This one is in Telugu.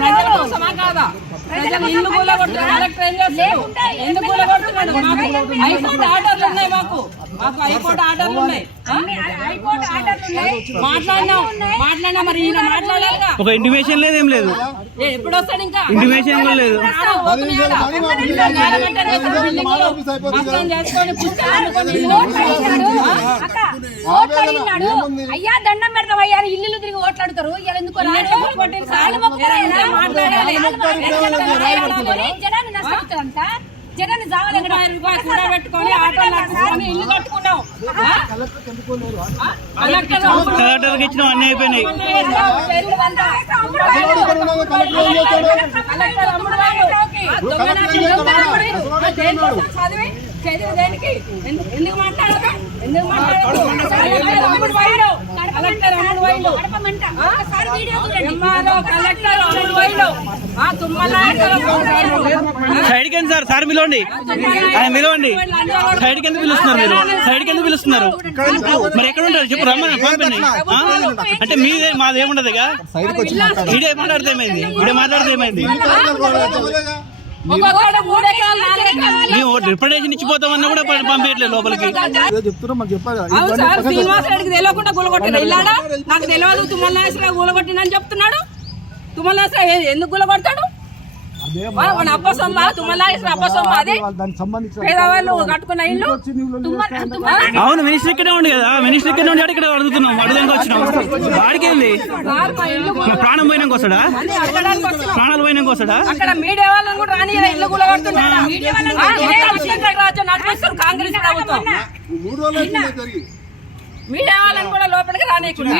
ప్రజల కోసమా కాదా? ప్రజలు ఇల్లు కూలగొట్టారు, కలెక్టర్ ఏం చేస్తారు? ఎందుకు కూలగొడుతున్నాడు? హైకోర్టు ఆర్డర్లు ఉన్నాయి, మాకు హైకోర్టు ఆర్డర్లు ఉన్నాయి. మాట్లాడినా మరి ఈయన మాట్లాడాలిగా. ఒక ఇంటిమేషన్ లేదు, ఏం లేదు. ఎప్పుడు వస్తాడు? ఇంకా ఇంటిమేషన్ కూడా లేదు. అయ్యా దండం పెడతాం అయ్యా, ఇల్లు తిరిగి ఓట్లాడుతారు. ఎందుకు జనాన్ని నష్టపోతారంట. జనాన్ని పెట్టుకొని ఆటోలు ఇల్లు కట్టుకున్నాం. కలెక్టర్కి ఇచ్చిన అన్నీ అయిపోయినాయి. చదివి దేనికి? ఎందుకు మాట్లాడదు? ఎందుకు మాట్లాడదు? కలెక్టర్ అమ్ముడు వైలు, కలెక్టర్ అమ్ముడు వైలు, సైడ్కి ఎంత సార్? సార్ పిలవండి, ఆయన పిలవండి. సైడ్కి ఎందుకు పిలుస్తున్నారు మీరు? సైడ్కి ఎందుకు పిలుస్తున్నారు? మరి ఎక్కడ ఉంటారు చెప్పు, రమ్మని పంపండి. అంటే మీదే మాదేముండదు. ఇడే మాట్లాడితే ఏమైంది? ఇడే మాట్లాడితే ఏమైంది? మేము రిప్రజెంటేషన్ ఇచ్చిపోతామన్నా కూడా పంపించట్లేదు లోపలికి. శ్రీనివాస రెడ్డికి తెలియకుండా గులగొట్టిన ఇల్లాడా? నాకు తెలియదు తుమ్మల నాగేశ్వరరావు గులగొట్టినని చెప్తున్నాడు. తుమ్మల నాగేశ్వరరావు ఎందుకు గులగొడతాడు? అబ్బసొమ్మ, తుమ్మల నాగేశ్వరరావు అబ్బసొమ్మ. అది పేదవాళ్ళు కట్టుకున్న ఇల్లు. అవును, మినిస్టర్ ఇక్కడే ఉండి కదా, మినిస్టర్ ఇక్కడే ఉండి ఇక్కడ అడుగుతున్నాం, అడుగుదానికి వచ్చినాం. వాడికేంది? ప్రాణం పోయినాక వస్తాడా? ప్రాణాలు పోయినాక వస్తాడా? అక్కడ మీడియా వాళ్ళని కూడా రాని ఇల్లు గులగొడుతున్నాడు. నడిపిస్తారు కాంగ్రెస్ ప్రభుత్వం. మీడియా వాళ్ళని కూడా లోపలికి రానియకుండా